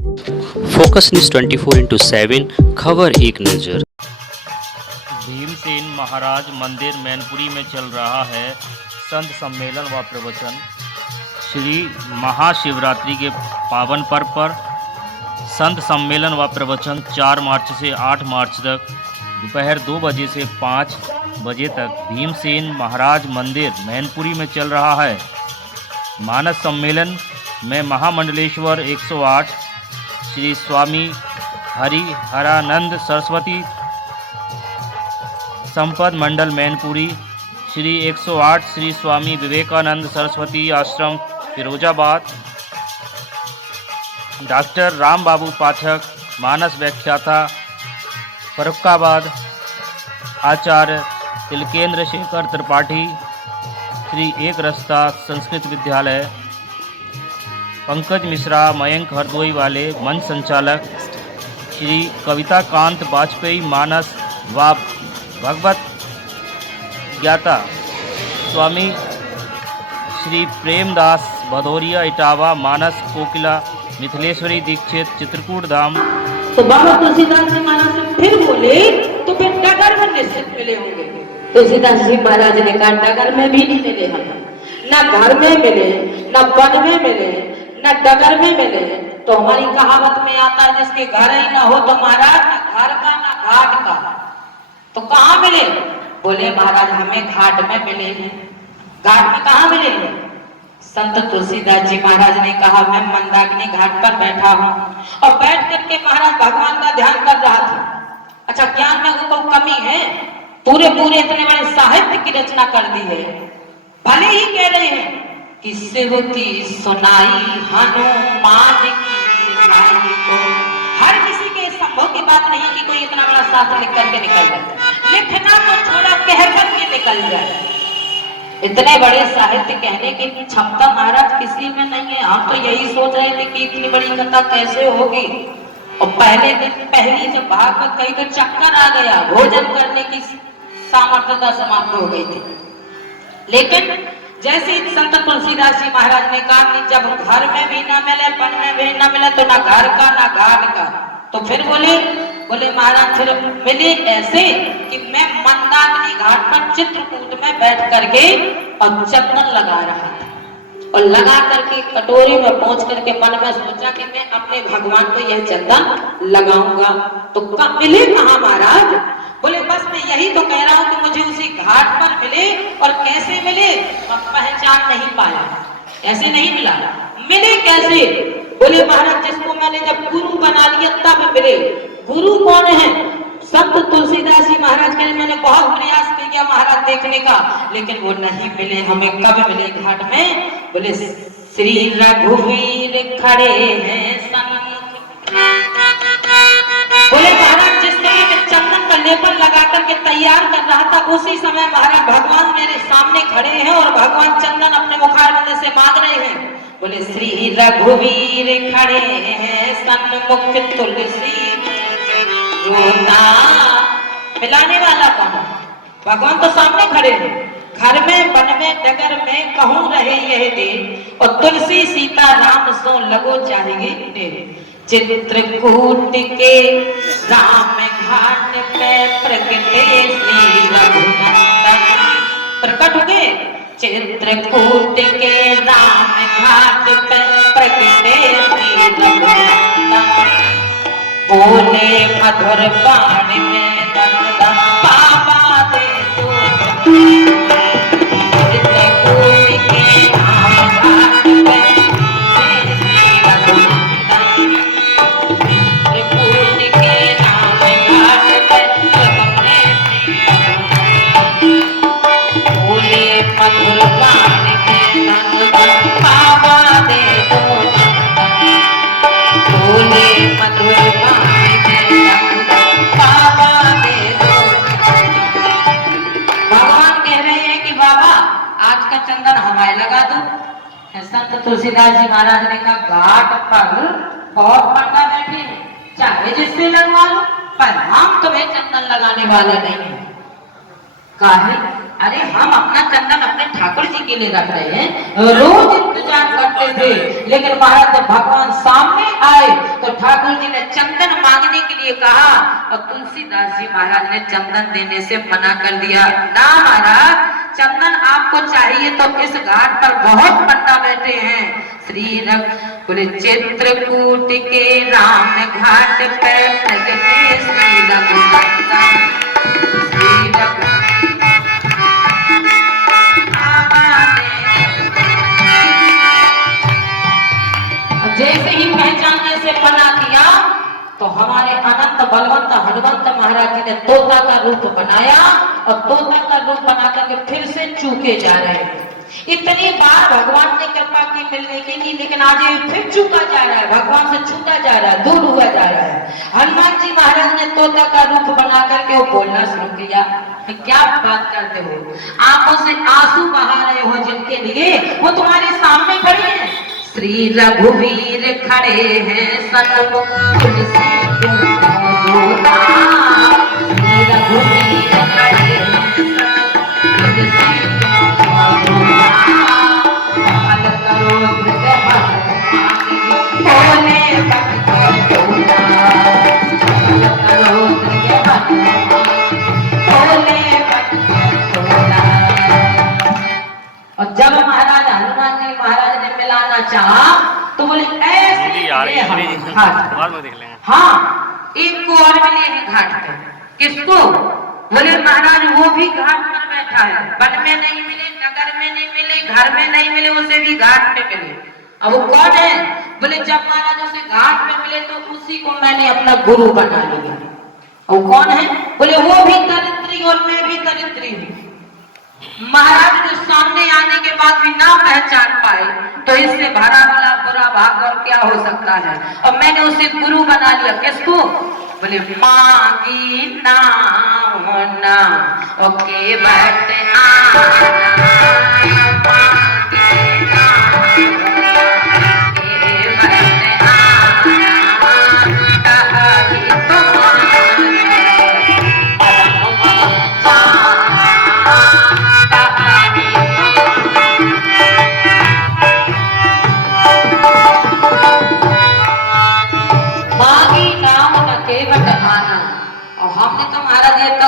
Focus news 24/7 खबर एक नज़र। भीमसेन महाराज मंदिर मैनपुरी में चल रहा है संत सम्मेलन व प्रवचन। श्री महाशिवरात्रि के पावन पर्व पर संत सम्मेलन व प्रवचन 4 मार्च से 8 मार्च तक दोपहर 2 बजे से 5 बजे तक भीमसेन महाराज मंदिर मैनपुरी में चल रहा है। मानस सम्मेलन में महामंडलेश्वर 108 श्री स्वामी हरिहरानंद सरस्वती संपद मंडल मैनपुरी, श्री 108 श्री स्वामी विवेकानंद सरस्वती आश्रम फिरोजाबाद, डॉक्टर राम बाबू पाठक मानस व्याख्याता फरुखाबाद, आचार्य तिलकेंद्र शेखर त्रिपाठी श्री एक रस्ता संस्कृत विद्यालय, पंकज मिश्रा मयंक हरदोई वाले मंच संचालक, श्री कविता कांत वाजपेयी मानस व भगवत ज्ञाता स्वामी श्री प्रेमदास भदौरिया इटावा मानस कोकिला मिथिलेश्वरी दीक्षित चित्रकूट धाम। तो बाबा तुलसीदास जी महाराज से फिर बोले तो फिर डगर में निश्चित मिले होंगे। तुलसीदास जी महाराज ने कहा डगर में भी नहीं मिले हम, ना घर में मिले, ना वन में मिले, ना डगर में मिले। तो हमारी कहावत में आता है जिसके घर ही ना हो तो महाराज ना घर का ना घाट का, तो कहाँ मिले? बोले महाराज हमें घाट में मिले हैं। घाट में कहाँ मिले हैं? संत तुलसीदास जी महाराज ने कहा मैं मंदाकिनी घाट पर बैठा हूँ और बैठ करके महाराज भगवान का ध्यान कर रहा था। अच्छा ज्ञान में उनको कमी है, पूरे इतने बड़े साहित्य की रचना कर दी है, भले ही कह रहे हैं कि शिव की सुनाई हनुमान की सुनाई को। हर किसी के संभव की बात नहीं कि कोई इतना बड़ा शास्त्र लिख करके निकल जाए, लिखना तो छोड़ा कह करके निकल जाए। इतने बड़े साहित्य कहने की क्षमता महाराज किसी में नहीं है। हम तो यही सोच रहे थे कि इतनी बड़ी कथा कैसे होगी, और पहले दिन पहली जब भागवत कही तो चक्कर आ गया, भोजन करने की सामर्थ्यता समाप्त हो गई थी। लेकिन जैसे संत तुलसीदास जी महाराज ने कहा कि जब घर में भी ना मिले, वन में भी ना मिले, तो ना घर का ना घाट का, तो फिर बोले महाराज फिर मिले ऐसे कि मैं मंदाकिनी घाट पर चित्रकूट में बैठ करके और चंदन लगा रहा था, और लगा करके कटोरी में पहुंच करके मन में सोचा कि मैं अपने भगवान को यह चंदन लगाऊंगा। तो कब मिले कहाँ महाराज? बोले बस मैं यही तो कह रहा हूँ कि मुझे उसी घाट पर मिले, और कैसे मिले पहचान नहीं पाया, ऐसे नहीं मिला। मिले कैसे? बोले महाराज जिसको मैंने जब गुरु बना लिया तब मिले। गुरु कौन है? संत तुलसीदास जी महाराज के लिए मैंने बहुत प्रयास किया महाराज देखने का, लेकिन वो नहीं मिले। हमें कब मिले घाट में? बोले श्री रघुवीर खड़े हैं सन्मुख। बोले महाराज जिस समय मैं चंदन का लेपन लगा करके तैयार कर रहा था, उसी समय महाराज भगवान मेरे सामने खड़े हैं और भगवान चंदन अपने मुखारविंद से मांग रहे हैं। बोले श्री रघुवीर खड़े हैं सन्मुख तुलसी रोता। मिलाने वाला कौन? भगवान तो सामने खड़े हैं, घर में वन में डगर में कहूँ रहे यह दिन, और तुलसी सीता राम सो लगो चाहिए। चित्रकूट के राम घाट पे प्रगटे श्री रघुनंदन। प्रकट हो गए चित्रकूट के राम घाट पे प्रगटे श्री रघुनंदन। बोले मधुर बाण में नंदन बाबा दे दो। चंदन हमारे लगा दो। संत तुलसीदास जी महाराज ने कहा घाट पर बहुत पंडा बैठे हैं, चाहे जिससे लगवा लो, पर हम तुम्हें चंदन लगाने वाले नहीं है। काहे? अरे हम अपना चंदन अपने ठाकुर जी के लिए रख रहे हैं, रोज इंतजार करते थे, लेकिन महाराज जब भगवान सामने आए तो ठाकुर जी ने चंदन मांगने के लिए कहा और तुलसीदास जी महाराज ने चंदन देने से मना कर दिया। ना महाराज, चंदन आपको चाहिए तो इस घाट पर बहुत पंडा बैठे हैं, श्री बोले चित्रकूट के राम घाट पे प्रगटे श्री रघुनंदन, श्री रघु जैसे ही पहचानने से मना किया तो हमारे अनंत बलवंत हनुमंत महाराज जी ने तोता का रूप बनाया और तोता का रूप बना करके फिर से चूके जा रहे हैं। इतनी बार भगवान ने कृपा की मिलने के लिए, लेकिन आज ये फिर चूका जा रहा है, भगवान से छूटा जा रहा है, दूर हुआ जा रहा है। हनुमान जी महाराज ने तोता का रूप बना करके वो बोलना शुरू किया। क्या बात करते हो, आंखों से आंसू बहा रहे हो जिनके लिए, वो तुम्हारे सामने खड़े हैं। श्री रघुवीर खड़े हैं सन्मुख, तुलसी तुम बोला, श्री रघुवीर खड़े हैं तुलसी तुम बोला, कमल करो हृदय बोले भक्त बोला, कमल करो हृदय बोले भक्त बोला। और जब महाराज हनुमान जी महाराज ने मिलाना चाहा तो बोले ऐसे हाँ, एक को और मिले हैं घाट पे। किसको? बोले महाराज वो भी घाट पर बैठा है, वन में नहीं मिले, नगर में नहीं मिले, घर में नहीं मिले, उसे भी घाट पे मिले। अब वो कौन है? बोले जब महाराज उसे घाट पे मिले तो उसी को मैंने अपना गुरु बना लिया। वो कौन है? बोले वो भी दरिद्री और मैं भी दरिद्री हूँ। महाराज के सामने आने के बाद भी ना पहचान पाए तो इससे भरा भला बुरा भाग और क्या हो सकता है। और मैंने उसे गुरु बना लिया। किसको? बोले मांगी नाम ना ओके बैठ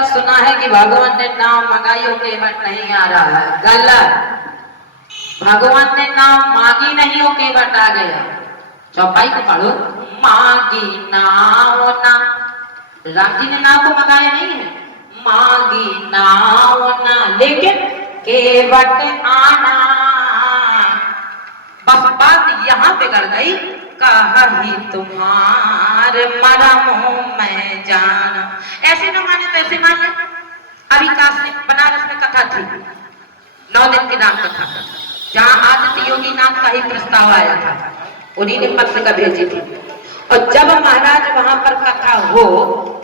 सुना है कि भगवान ने नाम मंगाई केवट नहीं आ रहा है। गलत। भगवान ने नाम मांगी नहीं हो केवट आ गया। चौपाई को पढ़ो, मांगी नाव ना, राम जी ने नाम को मंगाया नहीं है, मांगी नाव ना लेकिन केवट आना। बस बात यहाँ बिगड़ गई, कही तुम्हारे मरम मैं जाना। ऐसे न माने तो ऐसे माने। अभी काशी बनारस में कथा थी, 9 दिन की नाम कथा, जहाँ आदित्य योगी नाम का ही प्रस्ताव आया था, उन्हीं ने पत्रिका भेजी थी। और जब महाराज वहां पर कथा हो,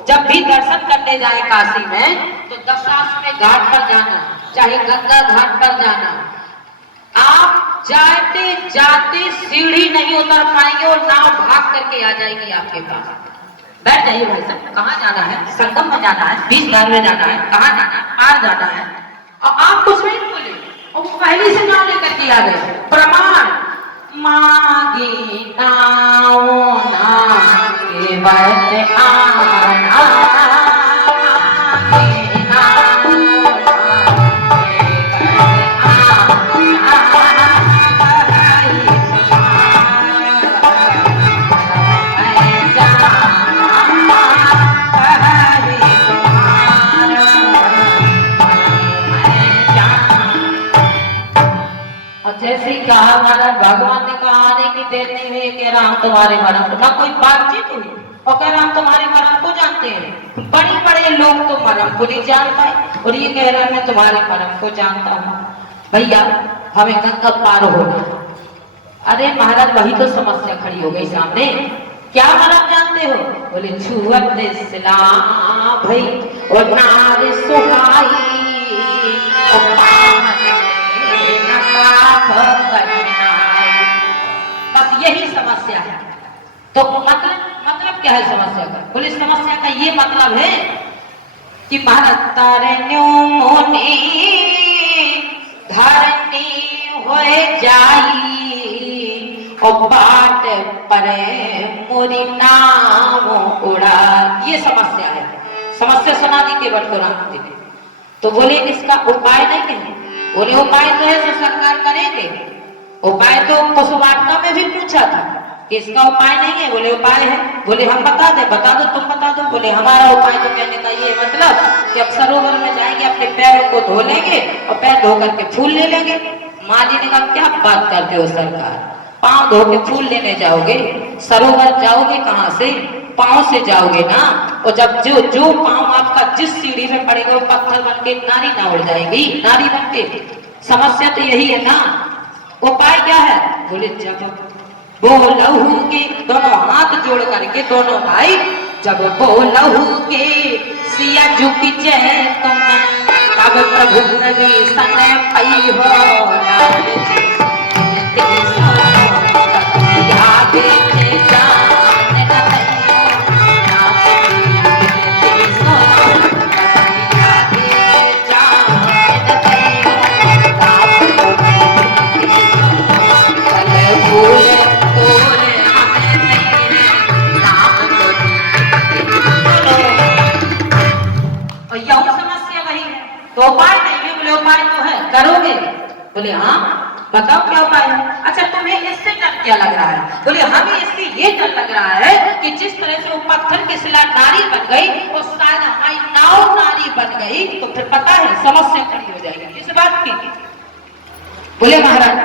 जब भी दर्शन करने जाए काशी में तो दशाश्वमेध घाट पर जाना, चाहे गंगा घाट पर जाना। आप जाते जाते सीढ़ी नहीं उतर पाएंगे और नाव भाग करके आ जाएगी आपके पास। बैठ जाइए भाई साहब, कहाँ जाना है? संगम में जाना है, बीच धार में जाना है, कहाँ जाना है? पार जाना है। और आप कुछ नहीं बोले और वो पहले से नाव लेकर के आ गए। प्रमाण मांगी नाव ना केवट आना, कहा महाराज भगवान ने कहा आने की देर नहीं हुई कि राम तुम्हारे मरम को, ना कोई बातचीत हुई और कह राम तुम्हारे मरम को जानते हैं। बड़े बड़े लोग तो मरम को नहीं जान पाए और ये कह रहा मैं तुम्हारे मरम को जानता हूँ। भैया हमें गंगा पार हो गया। अरे महाराज वही तो समस्या खड़ी हो गई सामने। क्या मरम जानते हो? बोले छुअत इस्लाम भाई और नार सुहाई बस यही समस्या है। तो मतलब क्या है समस्या का? बोले समस्या का ये मतलब है कि महाराज तारण्यो मोने धरनी होए जाई और बाट परे मोरी नाम उड़ा। ये समस्या है, समस्या सुना दी केवट को राम जी ने। तो बोले इसका उपाय नहीं है। बोले उपाय तो है जो सरकार करेंगे। उपाय तो पशुवाटिका में भी पूछा था कि इसका उपाय नहीं है। बोले उपाय है। बोले हम बता दे। बता दो, तुम बता दो। बोले हमारा उपाय तो कहने का ये मतलब कि अब सरोवर में जाएंगे, अपने पैरों को धो लेंगे और पैर धो करके फूल ले लेंगे। माँ जी ने कहा क्या बात करते हो सरकार, पाँव धो के फूल लेने जाओगे? सरोवर जाओगे कहाँ से? पाँव से जाओगे ना। और जब जो पाँव आपका जिस सीढ़ी में पड़ेगा वो पत्थर बन के नारी ना उड़ जाएगी, नारी बन के। समस्या तो यही है ना। उपाय क्या है? बोले जब बोलहू के दोनों हाथ जोड़ करके दोनों भाई, जब बोलहू के सिया झुक जाए तुम, तब प्रभु नबी सने पई हो तो उपाय नहीं है। बोले उपाय तो है, करोगे? बोले हाँ बताओ क्या उपाय है। अच्छा तुम्हें इससे डर क्या लग रहा है? बोले हमें इससे ये डर लग रहा है कि जिस तरह से वो पत्थर की शिला नारी बन गई और शायद हमारी नाव नारी बन गई तो फिर पता है समस्या खड़ी हो जाएगी। इस बात की बोले महाराज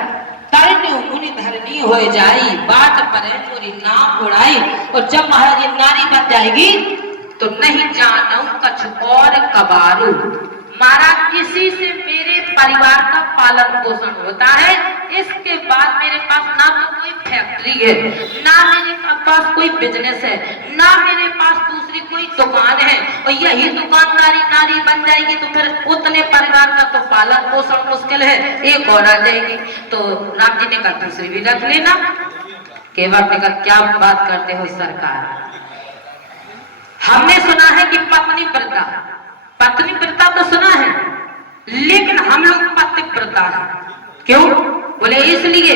तारण्य मुनि धरनी हो जाई, बाट पर पूरी नाव उड़ाई। और जब महाराज ये नारी बन जाएगी तो नहीं जानू कछु और कबारू। महाराज इसी से मेरे परिवार का पालन पोषण होता है। इसके बाद मेरे पास ना तो कोई फैक्ट्री है, ना मेरे पास कोई बिजनेस है, ना मेरे पास दूसरी कोई दुकान है। और यही दुकानदारी नारी बन जाएगी तो फिर उतने परिवार का तो पालन पोषण मुश्किल है, एक और आ जाएगी। तो राम जी ने कहा दूसरी भी रख लेना। केवट ने कहा क्या बात करते हो सरकार, हमने सुना है कि पत्नी व्रता, पत्नी व्रता तो सुना है, लेकिन हम लोग पतिव्रता है। क्यों? बोले इसलिए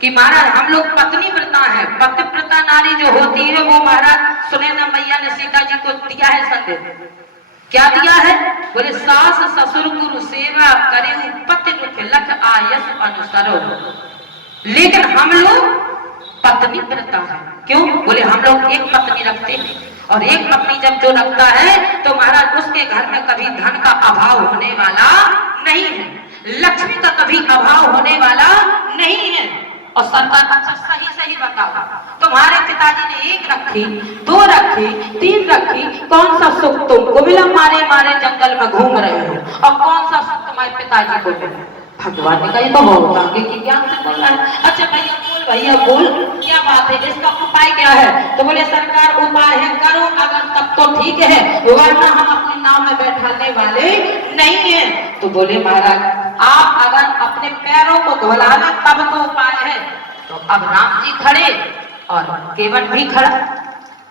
कि महाराज हम लोग पत्नी व्रता है। पतिव्रता नारी जो होती है वो महाराज सुनैना मैया ने सीता जी को दिया है संदेश। क्या दिया है? बोले सास ससुर गुरु सेवा करे पति दुख लख आयस अनुसरो। लेकिन हम लोग पत्नी व्रता है। क्यों? बोले हम लोग एक पत्नी रखते हैं और एक पत्नी जब जो रखता है तो महाराज उसके घर में कभी धन का अभाव होने वाला नहीं है, लक्ष्मी का कभी अभाव होने वाला नहीं है। और सरकार अच्छा सही सही बताओ, तुम्हारे पिताजी ने एक रखी, दो रखी, तीन रखी, कौन सा सुख तुमको मिला? मारे मारे जंगल में घूम रहे हो। और कौन सा सुख तुम्हारे पिताजी को मिला? भगवान ने कहा तो बहुत आगे की ज्ञान से बोल रहा है। अच्छा भैया बोल, भैया बोल क्या बात है, इसका उपाय क्या है? तो बोले सरकार उपाय है करो अगर तब तो ठीक है, वरना हम अपने नाम में बैठाने वाले नहीं है। तो बोले महाराज आप अगर अपने पैरों को धुला ले तब तो उपाय है। तो अब राम जी खड़े और केवट भी खड़ा।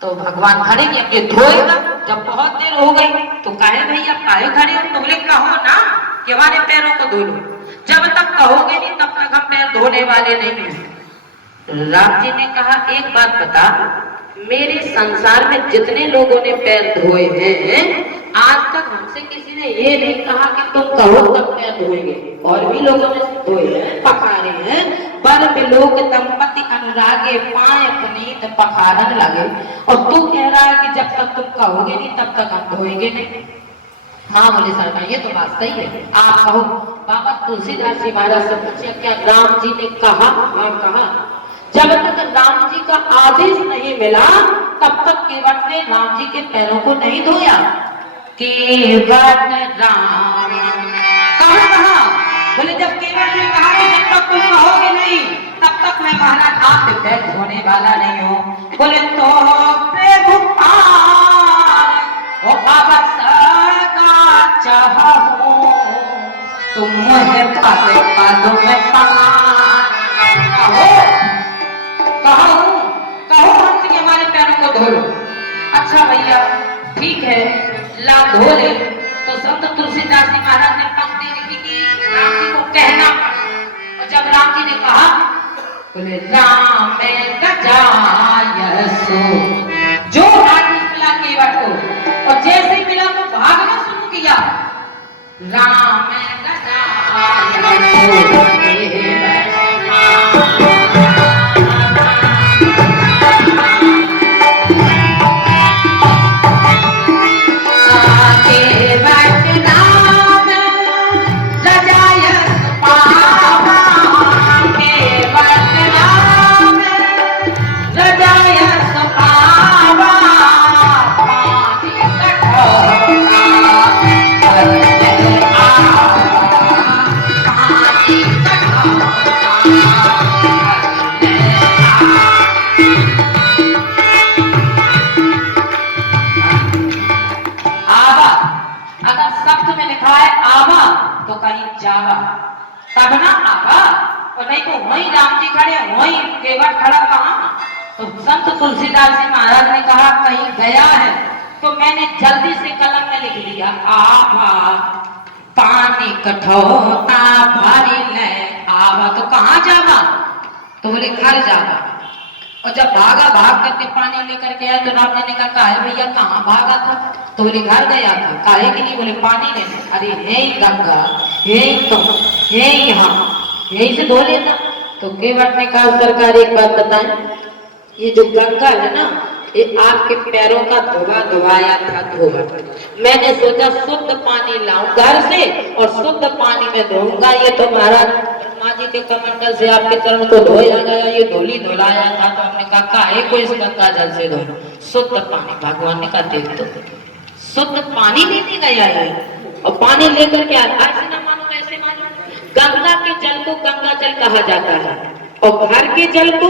तो भगवान खड़े कि अब ये धोएगा। जब बहुत देर हो गई तो कहे भैया काहे खड़े हो? तो बोले कहो ना कि हमारे पैरों को धो लो। जब तक कहोगे नहीं तब तक हम पैर धोने वाले नहीं हैं। राम जी ने कहा एक बात बता, मेरे संसार में जितने लोगों ने पैर धोए हैं आज तक हमसे किसी ने ये नहीं कहा कि तुम कहो तब पैर धोएंगे। और भी लोगों ने धोए हैं, पखारे हैं। पर लोग दंपति अनुरागे पाए पुनीत पखारन लगे। और तू कह रहा है कि जब तक तुम कहोगे नहीं तब तक हम धोएंगे नहीं। हाँ बोले सरकार ये तो बात सही है, आप कहो। बाबा तुलसीदास जी महाराज से पूछे क्या राम जी ने कहा? हाँ कहा। जब तक राम जी का आदेश नहीं मिला तब तक केवट ने राम जी के पैरों को नहीं धोया। केवट राम कहा? बोले जब केवट ने कहा कि जब तक तुम कहोगे नहीं तब तक मैं महाराज आपके पैर धोने वाला नहीं हूँ। बोले तो प्रभु चाहो तुम मुझे पाते पादों में कहो हमसे कि हमारे पैरों को धो लो। अच्छा भैया ठीक है, ला धोले तो संत तुलसीदास जी महाराज ने पंक्ति लिखी कि राम जी को कहना पड़ा। और जब राम जी ने कहा, बोले राम गजाय सो, जो आदमी मिला केवट को और जैसे मिला तो भागना शुरू किया। राम गजाय सो तब ना आवा, और नहीं तो वही राम जी खड़े, वही केवट खड़ा कहाँ। तो संत तुलसीदास जी महाराज ने कहा कहीं गया है, तो मैंने जल्दी से कलम में लिख दिया, आवा पानी कठोता भारी ले आवा। तो कहाँ जावा? तो बोले घर जावा। और जब भागा, भाग करके पानी लेकर के आया, तो राम जी ने कहा काहे भैया कहाँ भागा था? तो बोले घर गया था। काहे कि नहीं? बोले पानी लेने। अरे हे गंगा, हे तो हे यहाँ, यही से धो लेना। तो केवट ने कहा सरकार एक बात बताएं, ये जो गंगा है ना, ये आपके पैरों का धोबा धोवाया था धोबा। मैंने सोचा शुद्ध पानी लाऊं घर से और शुद्ध पानी में धोऊंगा। ये तो महाराज माँ जी के कमंडल से आपके चरण को धोया गया, ये धोली धुलाया था। तो हमने कहा काहे को इस गंगा जल से धो, शुद्ध पानी। भगवान ने कहा देख तो शुद्ध पानी लेने गया है और पानी लेकर के आया। ऐसे ना मानो, कैसे मानो? गंगा के जल को गंगा जल कहा जाता है और घर के जल को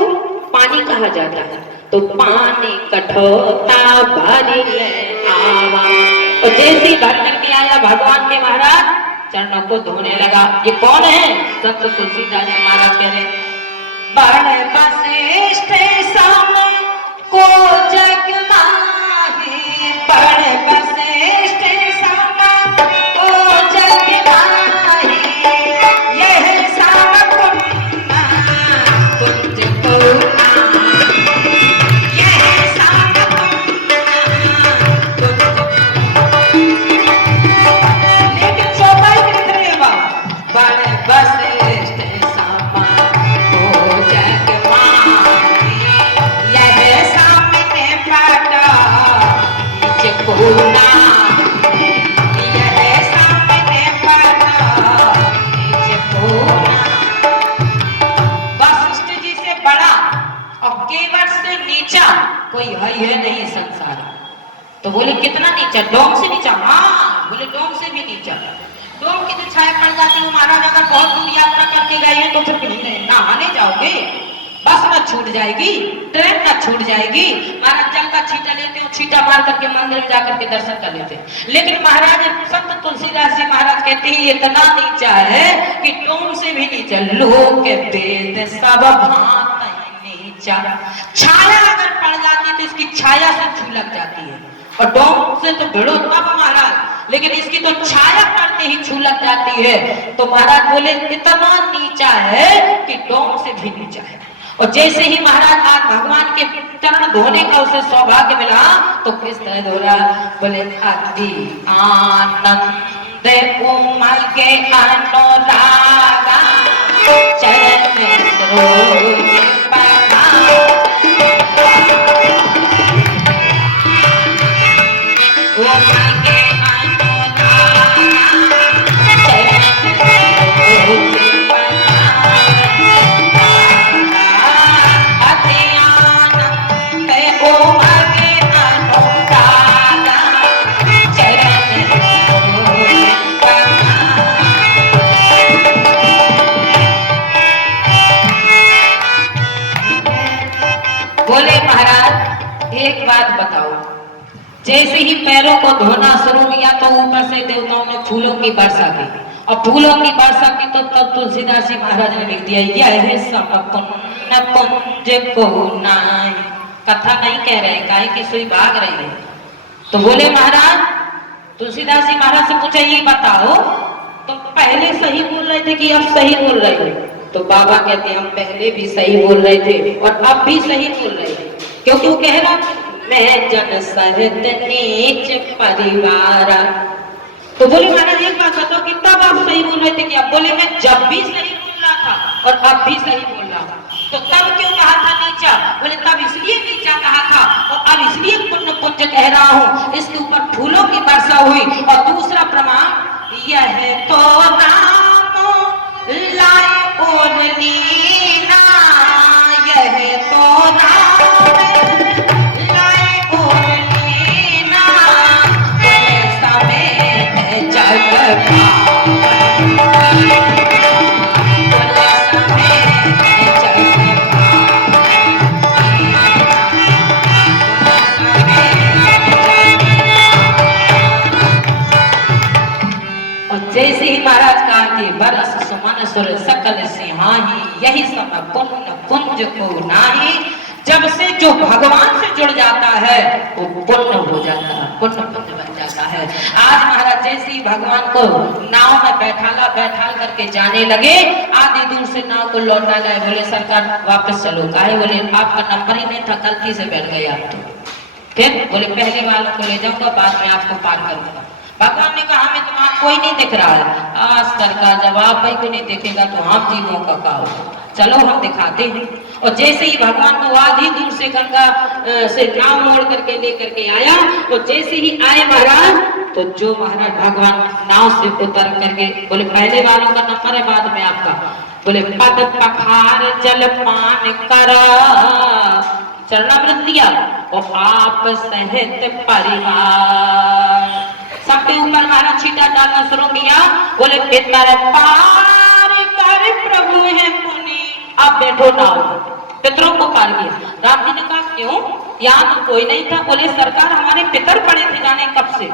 पानी कहा जाता है। तो पानी कठोता भारी ले आवा। और जैसे ही भर करके आया भगवान के महाराज चरणों को धोने लगा। ये कौन है? संत तुलसीदास जी महाराज कह रहे, बड़े वशिष्ठ सम को जग माही, बड़े वशिष्ठ सम को जग माही, यह सब कुंज को कोई है नहीं संसार। तो बोले कितना नीचा? डोम से नीचा? हाँ। बोले डोम से भी नीचा। डोम की तो छाया पड़ जाती है महाराज, अगर बहुत दूर यात्रा करके गए हैं तो फिर नहाने जाओगे, बस ना छूट जाएगी, ट्रेन ना छूट जाएगी। महाराज जल का छींटा लेते हो, छींटा मार करके मंदिर में जाकर के दर्शन कर लेते। लेकिन महाराज संत तुलसीदास जी महाराज कहते हैं इतना नीचा है कि डोम से भी नीचा। लोग वेद सब भांति नीचा, छाया अगर पड़ जाती तो इसकी छाया से छू लग जाती है। और डोम से तो भिड़ो तब महाराज, लेकिन इसकी तो छाया पड़ते ही छू लग जाती है। तो महाराज बोले इतना नीचा है कि डोम से भी नीचा है। और जैसे ही महाराज आज भगवान के चरण धोने का उसे सौभाग्य मिला तो किस तरह धो रहा? बोले अति आनंद उमगे अनुरागा चरण सरोज एक बात बताओ, जैसे ही पैरों को धोना शुरू किया तो ऊपर से देवताओं ने फूलों की वर्षा की। और फूलों की वर्षा की तो तब तुलसीदास जी महाराज ने लिख दिया यह सब पुण्य पुंज को नाई। कथा नहीं कह रहे, काहे की सुई भाग रही है। तो बोले महाराज तुलसीदास जी महाराज से पूछा, ये बताओ तुम पहले सही बोल रहे थे कि अब सही बोल रहे थे? तो बाबा कहते हम पहले भी सही बोल रहे थे और अब भी सही बोल रहे थे, क्योंकि वो कह रहा मैं जन सहत नीच परिवार। तो बोले महाराज एक बात बताओ कि तब आप सही बोल रहे थे कि अब? बोले मैं जब भी सही बोल रहा था और अब भी सही बोल रहा था। तो तब क्यों कहा था नीचा? बोले तब इसलिए नीचा कहा था और अब इसलिए पुण्य पुण्य कह रहा हूँ, इसके ऊपर फूलों की वर्षा हुई। और दूसरा प्रमाण, यह तो नाम लाए और लीना, यह तो नाम लाए और लीना, समय जग जैसे ही महाराज कहा कि बरस सुमन सुर सकल सिंहाही, यही समय पुण्य कुंज को नाही। जब से जो भगवान से जुड़ जाता है वो पुण्य हो जाता है, पुण्य पुण्य बन जाता है। आज महाराज जैसे ही भगवान को नाव में बैठाल करके जाने लगे, आधी दूर से नाव को लौटा लाए। बोले सरकार वापस चलो। काहे? बोले आपका नंबर ही नहीं था, गलती से बैठ गए आप। तो फिर बोले पहले वालों को ले जाऊंगा, बाद में आपको पार करूंगा। भगवान ने कहा हमें तुम्हारा कोई नहीं दिख रहा है। आज सरकार जब आप भाई को नहीं देखेगा तो हम जीवों का क्या होगा, चलो हम दिखाते हैं। और जैसे ही भगवान को आधी दूर से गंगा से नाव मोड़ करके लेकर के आया, तो जैसे ही आए महाराज, तो जो महाराज भगवान नाव से उतर करके बोले पहले वालों का नंबर है, बाद में आपका। बोले पद पखार जल पान करा, चरणामृत दिया और आप सहित परिवार। सबके ऊपर महाराज छीटा डालना शुरू किया। बोले पितर पार कर प्रभु है मुनि, अब बैठो नाव। पितरों को पार किया। राम जी ने कहा क्यों? यहाँ तो कोई नहीं था। बोले सरकार हमारे पितर पड़े थे जाने कब से।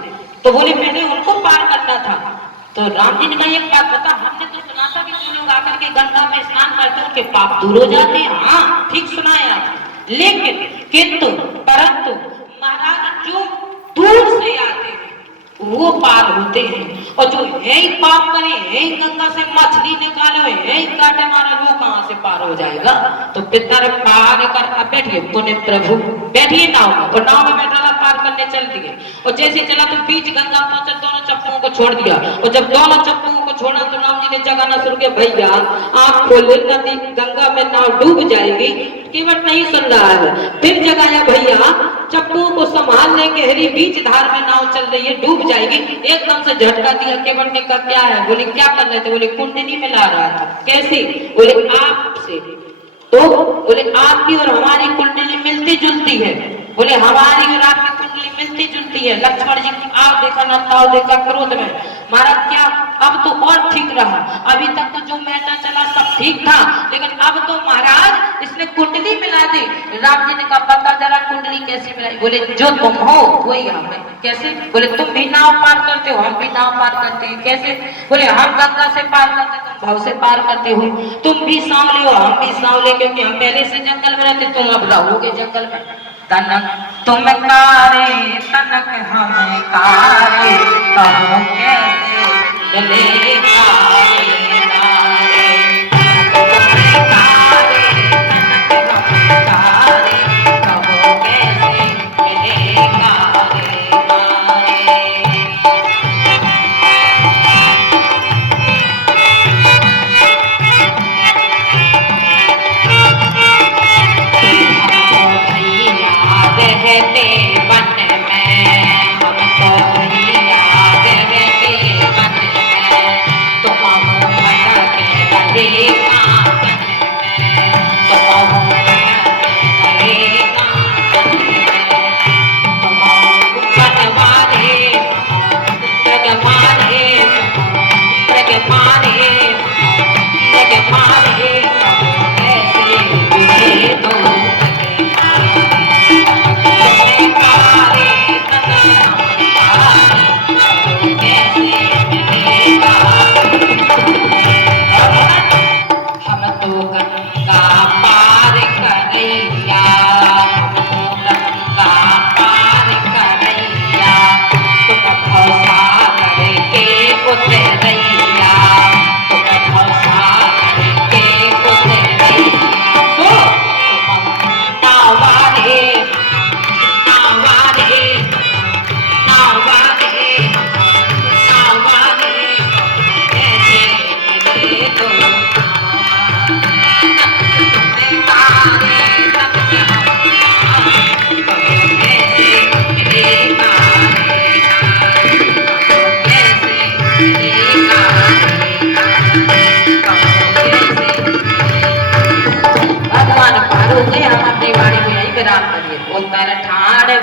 तो बोले मैंने उनको पार करना था। तो राम जी ने कहा एक बात बता, हमने तो सुना था कि जो लोग आकर के गंगा में स्नान करते उनके पाप दूर हो जाते हैं। हाँ ठीक सुना है आप, लेकिन किंतु परंतु महाराज जो दूर से आते हैं वो पार होते हैं, और जो यही पाप करे, यही गंगा से मछली निकालो, यही काटे मारे, वो कहां से पार हो जाएगा? तो पितर पार कर। बैठिए पुण्य प्रभु, बैठिए नाव में। और नाव में बैठा पार करने चल दिए। और जैसे चला तो बीच गंगा पहुंचा, दोनों चप्पुओं को छोड़ दिया। और जब दोनों चप्पुओं को छोड़ा तो राम जी ने जगाना शुरू किया, भैया आप खोले, नदी गंगा में नाव डूब जाएगी। केवट नहीं सुन रहा है। फिर जगाया, भैया चप्पू को संभालने के हरी बीच धार में नाव चल रही है, डूब जाएगी। एकदम से झटका दिया। केवट ने कहा क्या है? बोले क्या कर रहे थे? बोले कुंडली मिला रहा था। कैसे? बोले आपसे। तो बोले आपकी और हमारी कुंडली मिलती जुलती है। बोले हमारी और आपकी कुंडली मिलती जुलती है। लक्ष्मण जी आप देखा ना ताव देखा क्रोध में। महाराज क्या अब तो और ठीक रहा। अभी तक तो जो मैटर चला सब ठीक था, लेकिन अब तो महाराज इसने कुंडली मिला दी। राम जी ने कहा पता जरा कुंडली कैसे मिलाई? बोले जो तुम हो वही हम है। कैसे? बोले तुम भी नाव पार करते हो, हम भी नाव पार करते हैं। कैसे? बोले हम गंगा से पार करते, तुम भाव से पार करते हो। तुम भी सांवले हो, हम भी सांवले, क्योंकि हम पहले से जंगल में रहते, तुम अब रहोगे जंगल में। तनक तुम कारे तनक हम कारे, कहो कैसे चले कारे कारे। तुम कारे तनक हम कारे, कहो कैसे मिले कारे कारे। रहते वन में, हमको भैया रहते वन में, तुम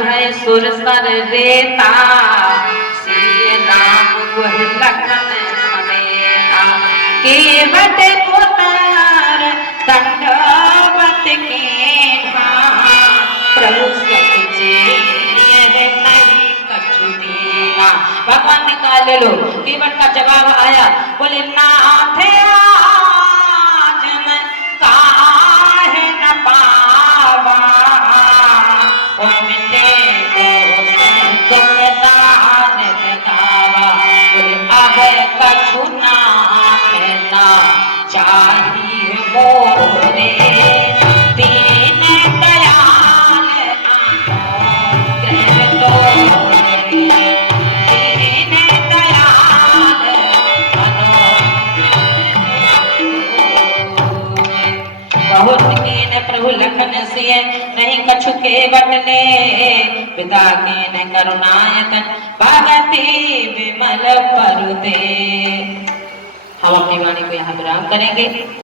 भय सुर सर रेता, श्री राम गुह लखन समेता। केवट उतार दंडवत कीन्हा, प्रभु सचजे यह नहीं कछु दीन्हा। भगवान ने कहा ले लो। केवट का जवाब आया, बोले नाथ आज मैं काहे न पावा, ओ मिटे दुखदान गावा। बोले अब कछु नाथ ना चाहिए मोरे, दीन दयाल ग्रह तोरे, दीन दयाल बहुत कीन प्रभु लखन सिय, नहीं कछु केवट ने, पिता कीन करुणायतन भगति विमल परु दे। हम अपनी वाणी को यहाँ विराम करेंगे।